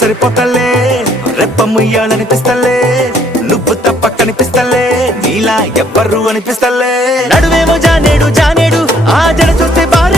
సరిపోతలే రెప్ప ముయ్యాలనిపిస్తలే నువ్వు తప్ప కనిపిస్తలే నీలా ఎవ్వరు అనిపిస్తలే నడువేమో జానేడు జానేడు ఆ జడ చూస్తే బారు